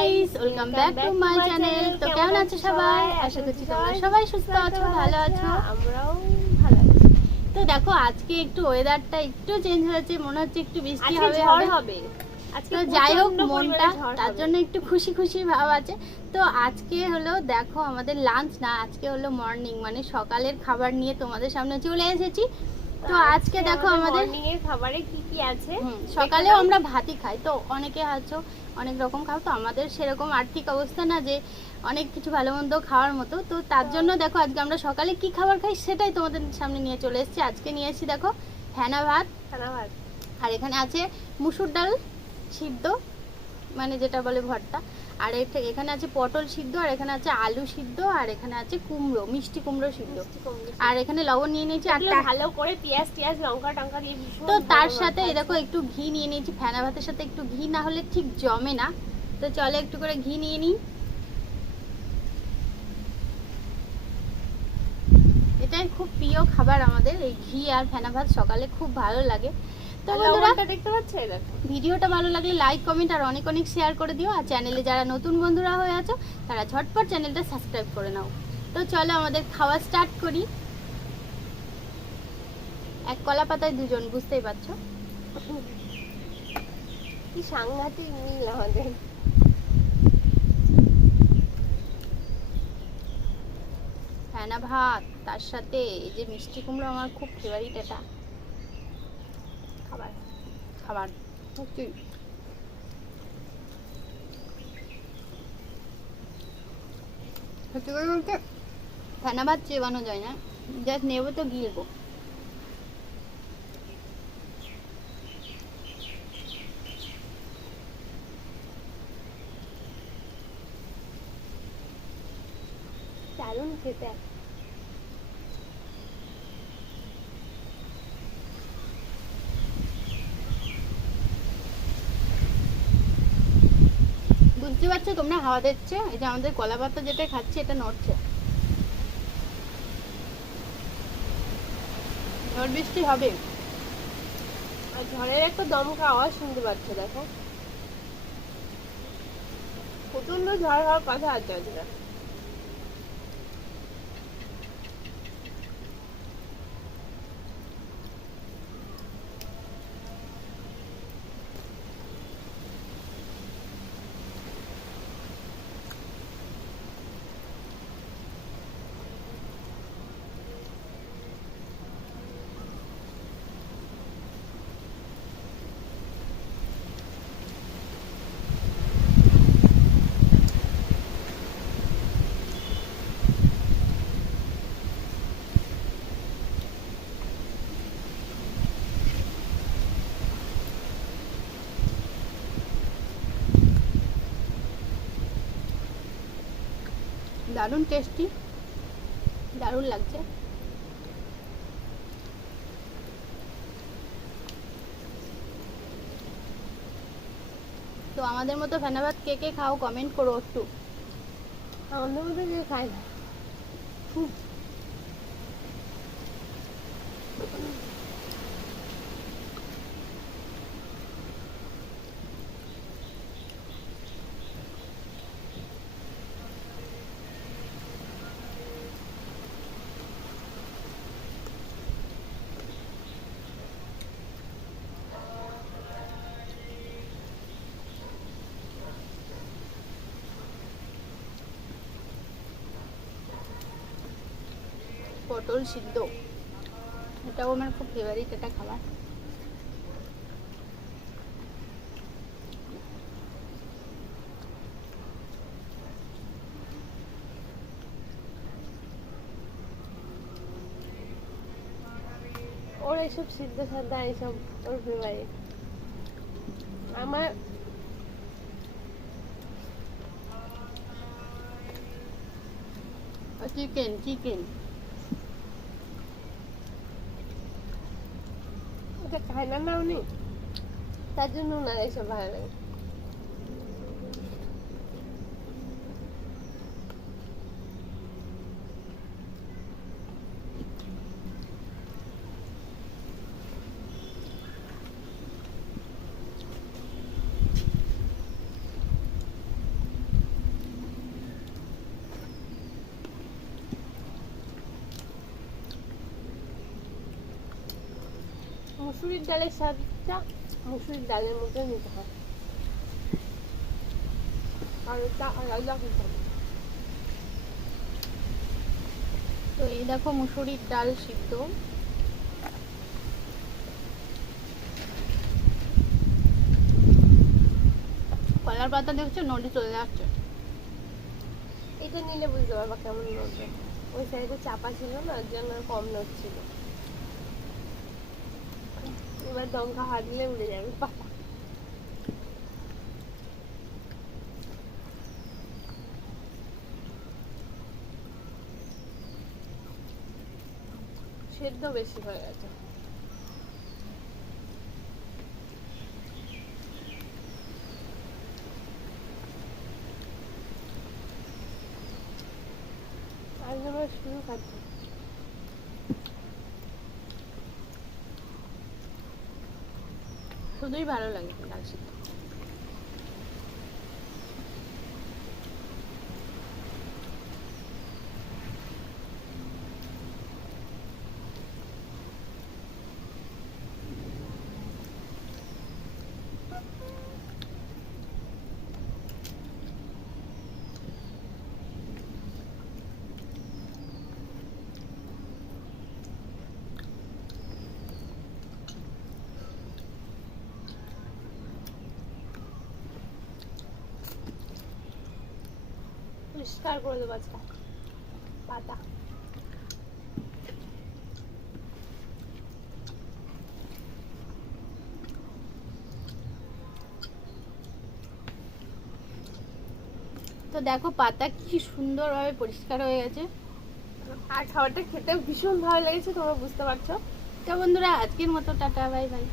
Guys, welcome back to my channel. তো কেমন আছো সবাই? আশা করছি তোমরা সবাই সুস্থ আছো, ভালো আছো। আমরাও ভালো আছি। তো দেখো আজকে একটু ওয়েদারটা একটু চেঞ্জ হয়েছে, মনে হচ্ছে একটু বৃষ্টি আজকে হবে ঝড় হবে। আজকে তো যাই হোক, প্রচন্ড মনটা পরিমাণে ঝড় তার হবে। জন্য একটু খুশি খুশি ভাব আছে। তো আজকে হলো দেখো আমাদের লাঞ্চ না, আজকে হলো মর্নিং, মানে সকালের খাবার নিয়ে তোমাদের সামনে চলে এসেছি। তো আজকে দেখো আমাদের মর্নিং এর খাবারে কি কি আছে। সকালেও আমরা ভাতই খাই, তো অনেকে আছো অনেক রকম খাও, তো আমাদের সেরকম আর্থিক অবস্থা না যে অনেক কিছু ভালো মন্দ খাওয়ার মতো। তো তার জন্য দেখো আজকে আমরা সকালে কি খাবার খাই সেটাই তোমাদের সামনে নিয়ে চলে এসেছি। আজকে নিয়ে এসেছি দেখো ফেনা ভাত, আর এখানে আছে মুসুর ডাল সিদ্ধ, মানে যেটা বলে ভর্তা, আর এখানে আছে পটল সিদ্ধ, আর এখানে আছে আলু সিদ্ধ, আর এখানে আছে কুমড়ো, মিষ্টি কুমড়ো সিদ্ধ, আর এখানে লবণ নিয়ে নিয়েছি আর ভালো করে পেঁয়াজ লঙ্কা টঙ্কা দিয়ে ভীষণ। তো তার সাথে এই দেখো একটু ঘি নিয়ে নিয়েছি। ফেনা ভাতের সাথে একটু ঘি না হলে ঠিক জমে না, তো চলে একটু করে ঘি নিয়ে নিই। এটাই খুব প্রিয় খাবার আমাদের, এই ঘি আর ফেনা ভাত সকালে খুব ভালো লাগে। তো বন্ধুরা দেখতে পাচ্ছ, ভিডিওটা ভালো লাগলে লাইক কমেন্ট আর অনেক অনেক শেয়ার করে দিও, আর চ্যানেলে যারা নতুন বন্ধুরা হয়ে আছো তারা ঝটপট চ্যানেলটা সাবস্ক্রাইব করে নাও। তো চলো আমাদের খাওয়া স্টার্ট করি। এক কলা পাতায় দুজন, বুঝতেই পারছো কি সাংঘাতিক মিল আমাদের। ফেনা ভাত তার সাথে এই যে মিষ্টি কুমড়ো, আমার খুব ফেভারিট এটা খাবার খাবার সত্যি। সত্যি করে বলতে ফেনা ভাত চেবানো যায় না, জাস্ট নেবো তো গিলবো। দারুণ খেতে। বুঝতে পারছো তোমরা হাওয়া দিচ্ছে, এই যে আমাদের কলা পাতা যেটা খাচ্ছি এটা নড়ছে। ঝড় বৃষ্টি হবে, আর ঝড়ের একটা দমকা আওয়াজ শুনতে পাচ্ছ, দেখো প্রচন্ড ঝড় হওয়ার কথা আছে আজকে। দারুণ টেস্টি, দারুণ লাগছে। তো আমাদের মতো ফেনা ভাত কে কে খাও কমেন্ট করো একটু। আমাদের মধ্যে কেউ খায় না। পটল সিদ্ধ, এটাও আমার খুব ফেভারিট একটা খাবার। ওর এইসব সিদ্ধ সাদ্ধা এইসব ওর ফেভারিট। আমার চিকেন চিকেন ওটা খায় না না উনি, তার জন্য ওনার এইসব ভালো লাগে। মুসুরির ডালের স্বাদটা মুসুরির ডালের মতো নিতে হয়, আর এটা আলাদা খেতে হবে। তো এই দেখো মুসুরির ডাল সিদ্ধ। কলার পাতা দেখছো নড়ে চলে যাচ্ছে। এটা নিলে বুঝতে পারবা কেমন নড়বে। ওই সাইডে চাপা ছিল না, ওর জন্য কম নড়ছিল। এবার দমকা হাঁটলে উড়ে যাবে পাতা। সেদ্ধ বেশি হয়ে গেছে। আজ আমরা শুরু খাচ্ছি। শুধুই ভালো লাগে ডাল সিদ্ধ। পরিষ্কার করে দেবো আজকে পাতা। তো দেখো পাতা কি সুন্দরভাবে পরিষ্কার হয়ে গেছে। আর খাবারটা খেতে ভীষণ ভালো লেগেছে, তোমরা বুঝতে পারছো। তো বন্ধুরা আজকের মতো টাটা, বাই বাই।